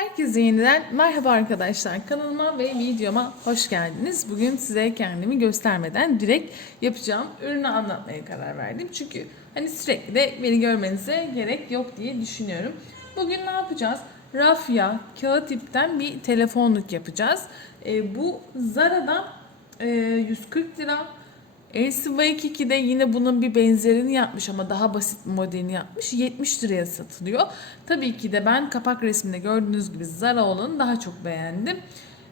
Herkese yeniden merhaba arkadaşlar. Kanalıma ve videoma hoş geldiniz. Bugün size kendimi göstermeden direkt yapacağım ürünü anlatmaya karar verdim. Çünkü hani sürekli de beni görmenize gerek yok diye düşünüyorum. Bugün ne yapacağız? Rafya, kağıt ipten bir telefonluk yapacağız. E, bu Zara'da e, 140 lira. LCY 2'de yine bunun bir benzerini yapmış ama daha basit bir modelini yapmış. 70 liraya satılıyor. Tabii ki de ben kapak resminde gördüğünüz gibi Zara olanı daha çok beğendim.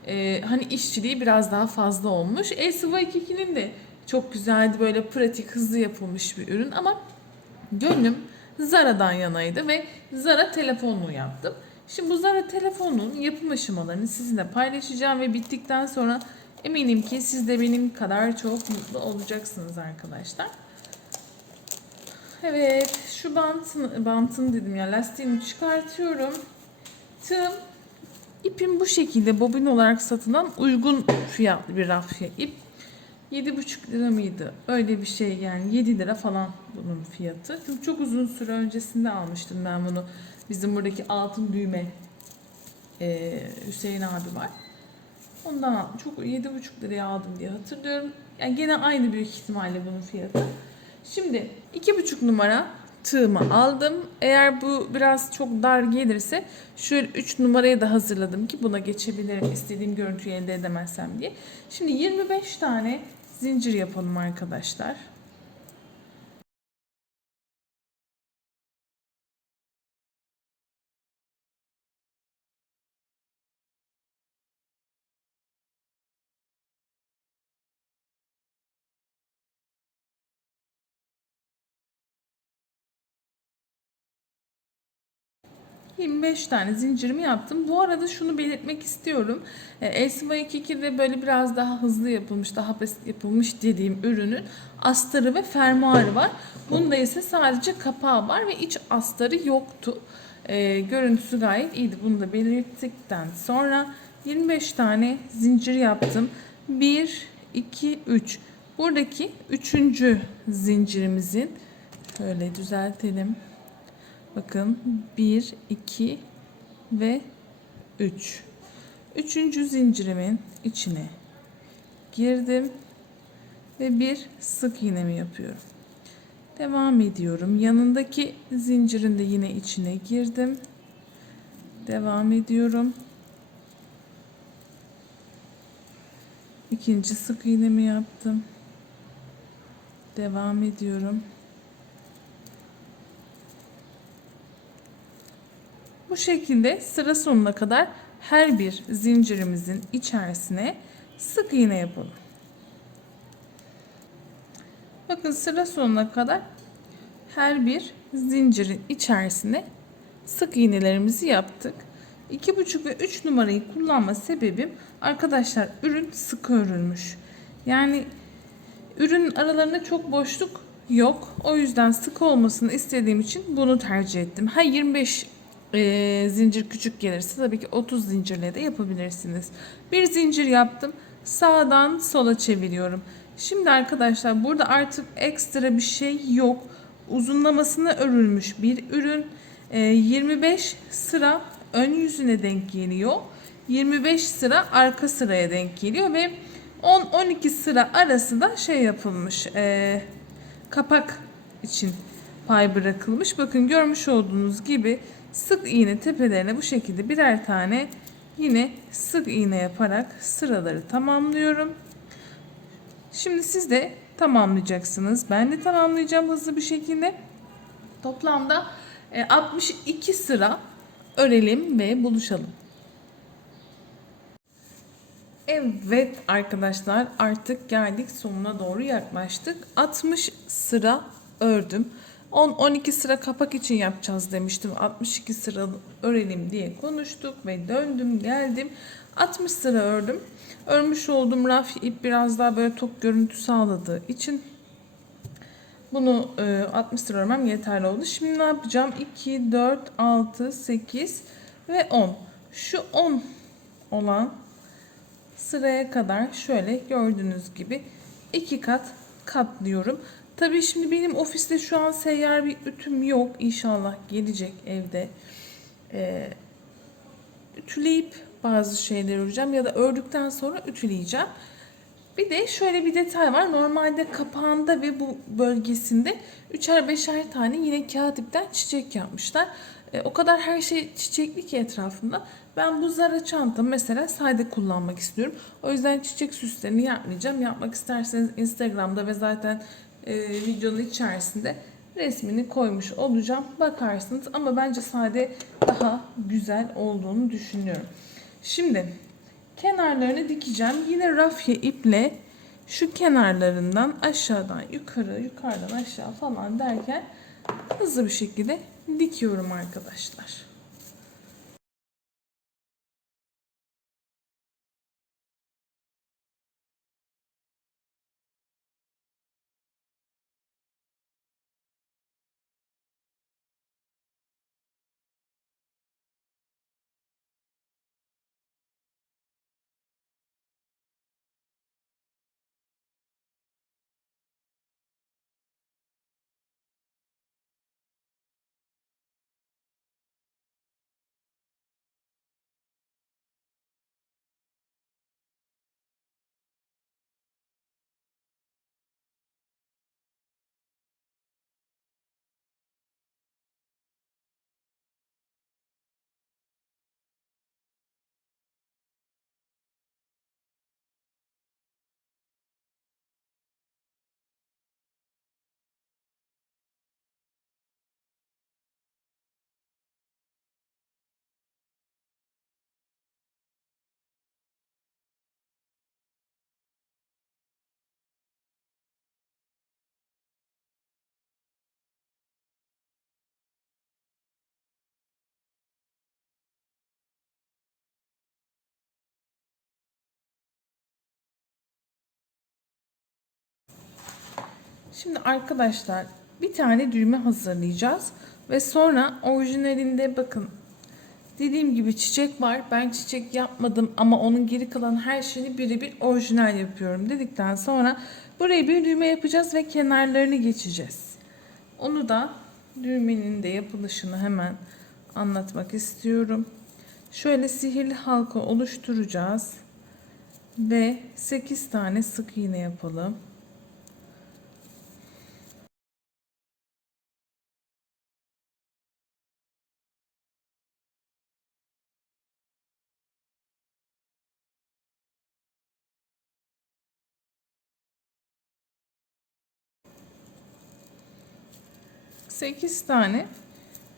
Ee, hani işçiliği biraz daha fazla olmuş. LCY 2'nin de çok güzeldi. Böyle pratik, hızlı yapılmış bir ürün ama gönlüm Zara'dan yanaydı ve Zara telefonunu yaptım. Şimdi bu Zara telefonunun yapım aşamalarını sizinle paylaşacağım ve bittikten sonra eminim ki siz de benim kadar çok mutlu olacaksınız arkadaşlar. Evet, şu bantın, bantın dedim ya lastiğini çıkartıyorum. Tığım ipim bu şekilde bobin olarak satılan uygun fiyatlı bir rafya ip. 7,5 lira mıydı? Öyle bir şey yani 7 lira falan bunun fiyatı. Çünkü çok uzun süre öncesinde almıştım ben bunu. Bizim buradaki altın düğme e, Hüseyin abi var. Ondan aldım. Çok 7,5 liraya aldım diye hatırlıyorum. Yani gene aynı büyük ihtimalle bunun fiyatı. Şimdi 2,5 numara tığımı aldım. Eğer bu biraz çok dar gelirse şöyle 3 numarayı da hazırladım ki buna geçebilirim istediğim görüntüyü elde edemezsem diye. Şimdi 25 tane zincir yapalım arkadaşlar. 25 tane zincirimi yaptım. Bu arada şunu belirtmek istiyorum. E, LCY 22'de böyle biraz daha hızlı yapılmış, daha basit yapılmış dediğim ürünün astarı ve fermuarı var. Bunda ise sadece kapağı var ve iç astarı yoktu. E, görüntüsü gayet iyiydi. Bunu da belirttikten sonra 25 tane zincir yaptım. 1, 2, 3. Buradaki üçüncü zincirimizin şöyle düzeltelim. Bakın 1, 2 ve 3. Üçüncü zincirimin içine girdim ve bir sık iğnemi yapıyorum. Devam ediyorum. Yanındaki zincirin de yine içine girdim. Devam ediyorum. İkinci sık iğnemi yaptım. Devam ediyorum. Şekilde sıra sonuna kadar her bir zincirimizin içerisine sık iğne yapalım. Bakın sıra sonuna kadar her bir zincirin içerisine sık iğnelerimizi yaptık. 2,5 ve 3 numarayı kullanma sebebim arkadaşlar ürün sıkı örülmüş. Yani ürünün aralarında çok boşluk yok. O yüzden sıkı olmasını istediğim için bunu tercih ettim. Ha 25 e, zincir küçük gelirse tabii ki 30 zincirle de yapabilirsiniz. Bir zincir yaptım. Sağdan sola çeviriyorum. Şimdi arkadaşlar burada artık ekstra bir şey yok. Uzunlamasına örülmüş bir ürün. E, 25 sıra ön yüzüne denk geliyor. 25 sıra arka sıraya denk geliyor ve 10-12 sıra arası da şey yapılmış. E, kapak için pay bırakılmış. Bakın görmüş olduğunuz gibi sık iğne tepelerine bu şekilde birer tane yine sık iğne yaparak sıraları tamamlıyorum. Şimdi siz de tamamlayacaksınız. Ben de tamamlayacağım hızlı bir şekilde. Toplamda 62 sıra örelim ve buluşalım. Evet arkadaşlar artık geldik sonuna doğru yaklaştık. 60 sıra ördüm. 10-12 sıra kapak için yapacağız demiştim. 62 sıra örelim diye konuştuk ve döndüm geldim. 60 sıra ördüm. Örmüş olduğum raf ip biraz daha böyle top görüntü sağladığı için bunu 60 sıra örmem yeterli oldu. Şimdi ne yapacağım? 2, 4, 6, 8 ve 10. Şu 10 olan sıraya kadar şöyle gördüğünüz gibi iki kat katlıyorum. Tabii şimdi benim ofiste şu an seyyar bir ütüm yok. İnşallah gelecek evde. Ee, ütüleyip bazı şeyleri öreceğim ya da ördükten sonra ütüleyeceğim. Bir de şöyle bir detay var. Normalde kapağında ve bu bölgesinde üçer beşer tane yine kağıt ipten çiçek yapmışlar. E, o kadar her şey çiçekli ki etrafında. Ben bu Zara çantamı mesela sade kullanmak istiyorum. O yüzden çiçek süslerini yapmayacağım. Yapmak isterseniz Instagram'da ve zaten e, videonun içerisinde resmini koymuş olacağım. Bakarsınız ama bence sade daha güzel olduğunu düşünüyorum. Şimdi kenarlarını dikeceğim. Yine rafya iple şu kenarlarından aşağıdan yukarı, yukarıdan aşağı falan derken hızlı bir şekilde dikiyorum arkadaşlar. Şimdi arkadaşlar bir tane düğme hazırlayacağız ve sonra orijinalinde bakın dediğim gibi çiçek var. Ben çiçek yapmadım ama onun geri kalan her şeyini birebir orijinal yapıyorum dedikten sonra buraya bir düğme yapacağız ve kenarlarını geçeceğiz. Onu da düğmenin de yapılışını hemen anlatmak istiyorum. Şöyle sihirli halka oluşturacağız ve 8 tane sık iğne yapalım. Sekiz tane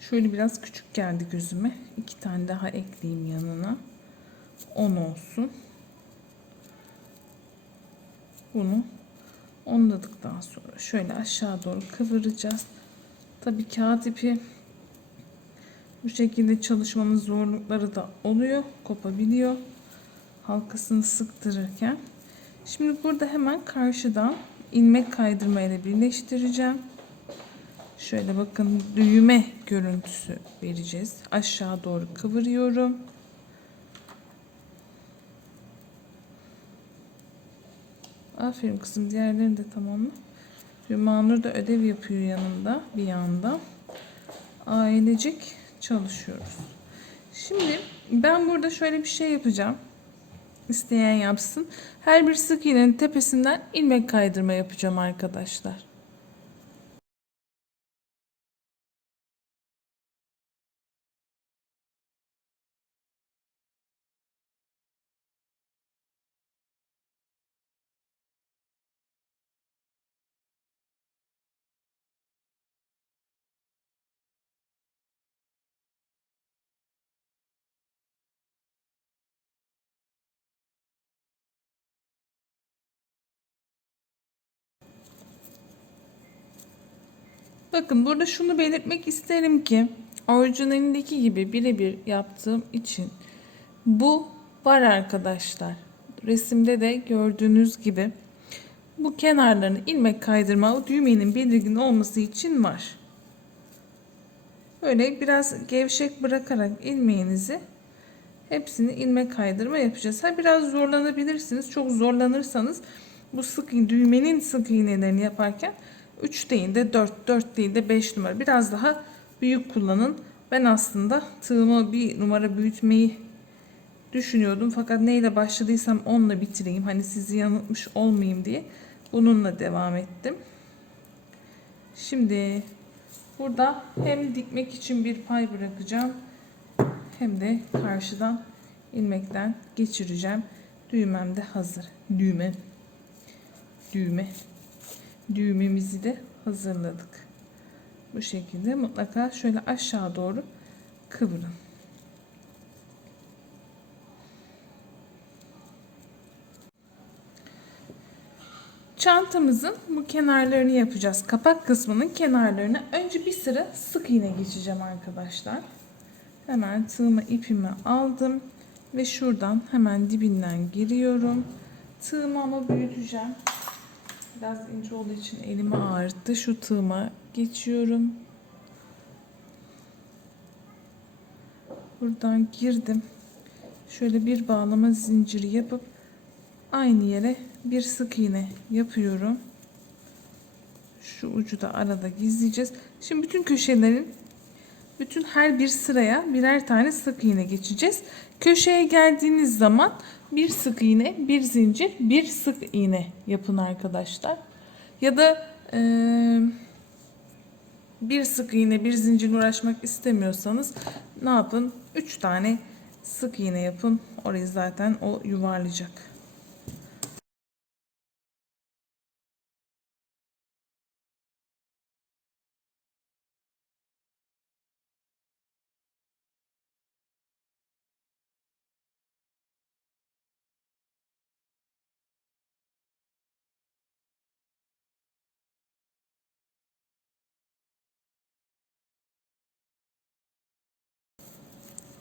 şöyle biraz küçük geldi gözüme. İki tane daha ekleyeyim yanına. 10 olsun. Bunu onladıktan sonra şöyle aşağı doğru kıvıracağız. Tabii kağıt ipi bu şekilde çalışmanın zorlukları da oluyor. Kopabiliyor. Halkasını sıktırırken. Şimdi burada hemen karşıdan ilmek kaydırma ile birleştireceğim. Şöyle bakın düğme görüntüsü vereceğiz. Aşağı doğru kıvırıyorum. Aferin kızım. Diğerlerini de tamamla. Hümanur da ödev yapıyor yanında bir yanda. Ailecek çalışıyoruz. Şimdi ben burada şöyle bir şey yapacağım. İsteyen yapsın. Her bir sık iğnenin tepesinden ilmek kaydırma yapacağım arkadaşlar. Bakın burada şunu belirtmek isterim ki orijinalindeki gibi birebir yaptığım için bu var arkadaşlar. Resimde de gördüğünüz gibi bu kenarlarını ilmek kaydırma düğmenin belirgin olması için var. Böyle biraz gevşek bırakarak ilmeğinizi hepsini ilmek kaydırma yapacağız. Ha biraz zorlanabilirsiniz. Çok zorlanırsanız bu sık düğmenin sık iğnelerini yaparken 3 değil de 4, 4 değil de 5 numara. Biraz daha büyük kullanın. Ben aslında tığımı bir numara büyütmeyi düşünüyordum. Fakat neyle başladıysam onunla bitireyim. Hani sizi yanıltmış olmayayım diye bununla devam ettim. Şimdi burada hem dikmek için bir pay bırakacağım hem de karşıdan ilmekten geçireceğim. Düğmem de hazır. Düğme. Düğme. Düğmemizi de hazırladık. Bu şekilde mutlaka şöyle aşağı doğru kıvırın. Çantamızın bu kenarlarını yapacağız. Kapak kısmının kenarlarına önce bir sıra sık iğne geçeceğim arkadaşlar. Hemen tığımı ipimi aldım ve şuradan hemen dibinden giriyorum. Tığımı ama büyüteceğim. Biraz ince olduğu için elimi ağrıttı. Şu tığıma geçiyorum. Buradan girdim. Şöyle bir bağlama zinciri yapıp aynı yere bir sık iğne yapıyorum. Şu ucu da arada gizleyeceğiz. Şimdi bütün köşelerin bütün her bir sıraya birer tane sık iğne geçeceğiz. Köşeye geldiğiniz zaman bir sık iğne, bir zincir, bir sık iğne yapın arkadaşlar. Ya da e, bir sık iğne, bir zincir uğraşmak istemiyorsanız ne yapın? 3 tane sık iğne yapın. Orayı zaten o yuvarlayacak.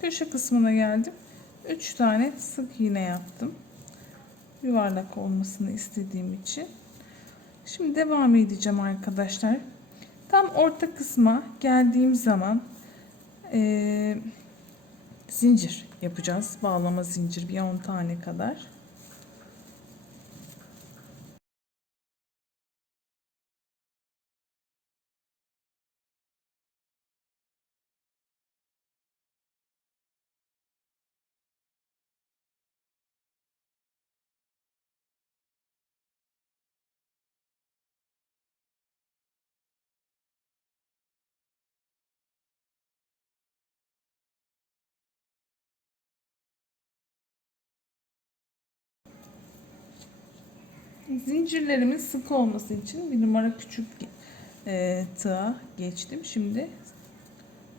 Köşe kısmına geldim. 3 tane sık iğne yaptım. Yuvarlak olmasını istediğim için. Şimdi devam edeceğim arkadaşlar. Tam orta kısma geldiğim zaman e, zincir yapacağız. Bağlama zincir bir 10 tane kadar. Zincirlerimin sık olması için bir numara küçük e, tığa geçtim. Şimdi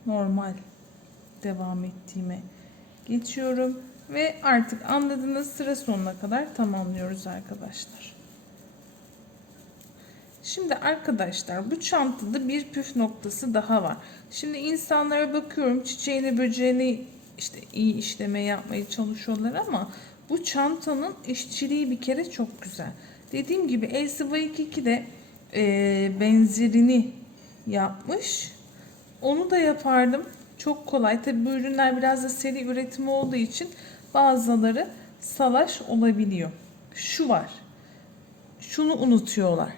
normal devam ettiğime geçiyorum. Ve artık anladığınız sıra sonuna kadar tamamlıyoruz arkadaşlar. Şimdi arkadaşlar bu çantada bir püf noktası daha var. Şimdi insanlara bakıyorum çiçeğini böceğini işte iyi işleme yapmaya çalışıyorlar ama bu çantanın işçiliği bir kere çok güzel. Dediğim gibi Elsi Bayik de e, benzerini yapmış. Onu da yapardım. Çok kolay. Tabi bu ürünler biraz da seri üretimi olduğu için bazıları salaş olabiliyor. Şu var. Şunu unutuyorlar.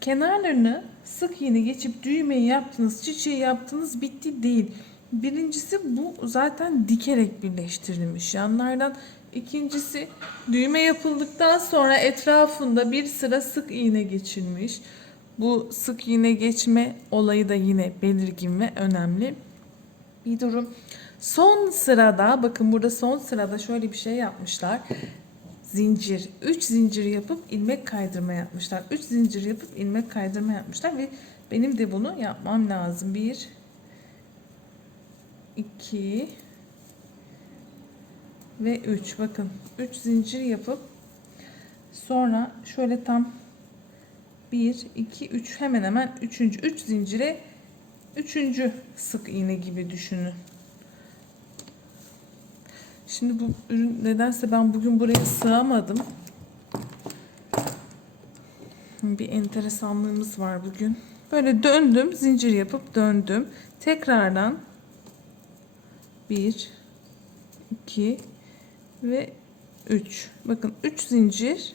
Kenarlarını sık iğne geçip düğmeyi yaptınız, çiçeği yaptınız bitti değil. Birincisi bu zaten dikerek birleştirilmiş. Yanlardan İkincisi düğme yapıldıktan sonra etrafında bir sıra sık iğne geçilmiş. Bu sık iğne geçme olayı da yine belirgin ve önemli bir durum. Son sırada bakın burada son sırada şöyle bir şey yapmışlar. Zincir, 3 zincir yapıp ilmek kaydırma yapmışlar. 3 zincir yapıp ilmek kaydırma yapmışlar ve benim de bunu yapmam lazım. 1 2 ve 3 bakın 3 zincir yapıp sonra şöyle tam 1 2 3 hemen hemen 3. 3 zincire 3. sık iğne gibi düşünün. Şimdi bu ürün nedense ben bugün buraya sığamadım. Bir enteresanlığımız var bugün. Böyle döndüm, zincir yapıp döndüm. Tekrardan 1 2 ve 3. Bakın 3 zincir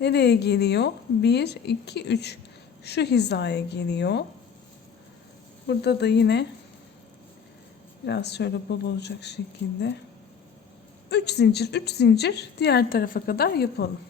nereye geliyor? 1, 2, 3. Şu hizaya geliyor. Burada da yine biraz şöyle bol olacak şekilde 3 zincir 3 zincir diğer tarafa kadar yapalım.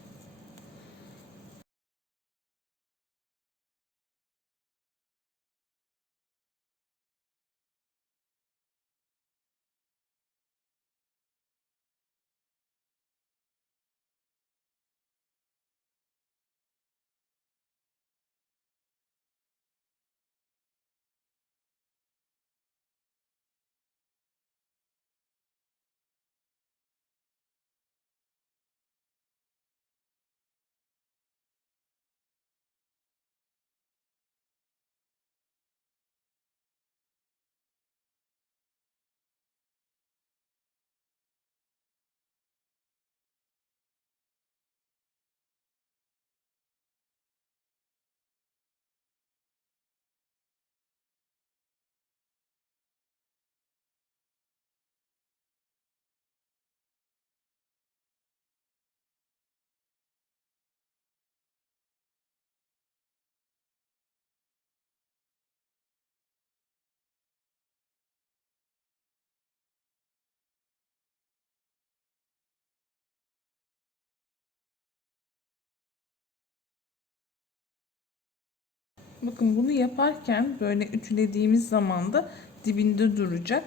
Bakın bunu yaparken böyle ütülediğimiz zaman da dibinde duracak.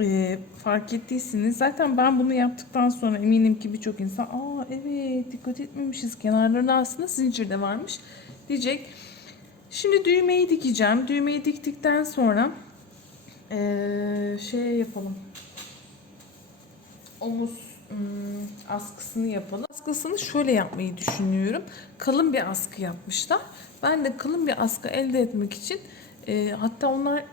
Ee, fark ettiyseniz zaten ben bunu yaptıktan sonra eminim ki birçok insan aa evet dikkat etmemişiz kenarlarında aslında zincir de varmış diyecek. Şimdi düğmeyi dikeceğim. Düğmeyi diktikten sonra ee, şey yapalım. Omuz hmm, askısını yapalım. Askısını şöyle yapmayı düşünüyorum. Kalın bir askı yapmışlar. Ben de kalın bir askı elde etmek için e, hatta onlar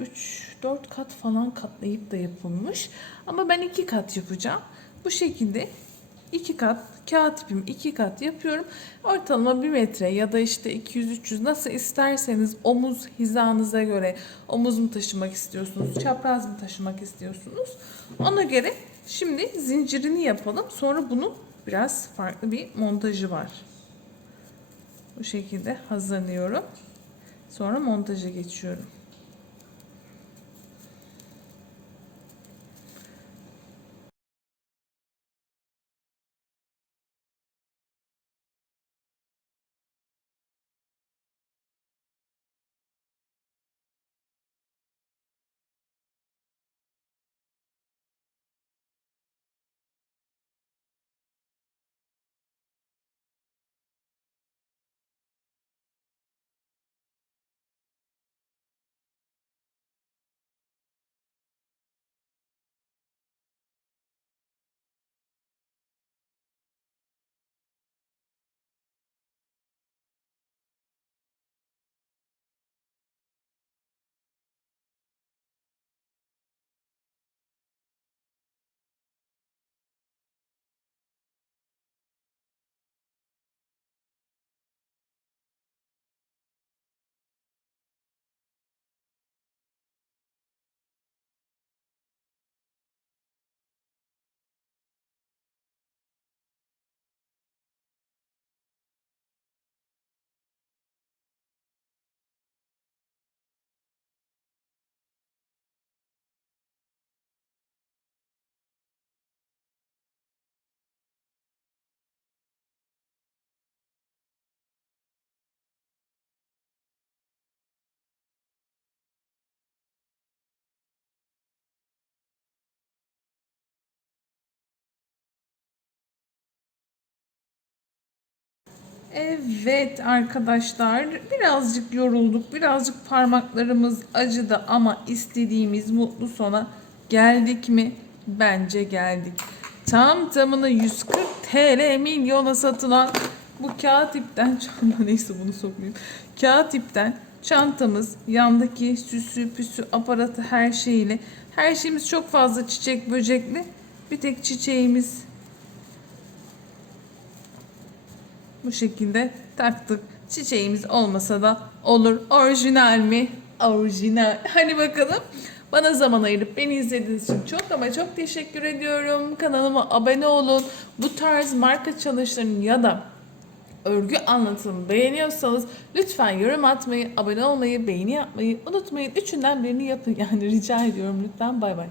3-4 kat falan katlayıp da yapılmış. Ama ben 2 kat yapacağım. Bu şekilde 2 kat kağıt ipimi 2 kat yapıyorum. Ortalama 1 metre ya da işte 200-300 nasıl isterseniz omuz hizanıza göre omuz mu taşımak istiyorsunuz, çapraz mı taşımak istiyorsunuz. Ona göre şimdi zincirini yapalım. Sonra bunun biraz farklı bir montajı var. Bu şekilde hazırlıyorum. Sonra montaja geçiyorum. Evet arkadaşlar birazcık yorulduk birazcık parmaklarımız acıdı ama istediğimiz mutlu sona geldik mi? Bence geldik. Tam tamına 140 TL milyona satılan bu kağıt ipten çanta neyse bunu sokmayayım. Kağıt ipten çantamız yandaki süsü püsü aparatı her şeyiyle her şeyimiz çok fazla çiçek böcekli bir tek çiçeğimiz Bu şekilde taktık. Çiçeğimiz olmasa da olur. Orijinal mi? Orijinal. Hadi bakalım. Bana zaman ayırıp beni izlediğiniz için çok ama çok teşekkür ediyorum. Kanalıma abone olun. Bu tarz marka çalışlarını ya da örgü anlatımı beğeniyorsanız lütfen yorum atmayı, abone olmayı, beğeni yapmayı unutmayın. Üçünden birini yapın yani rica ediyorum lütfen. Bay bay.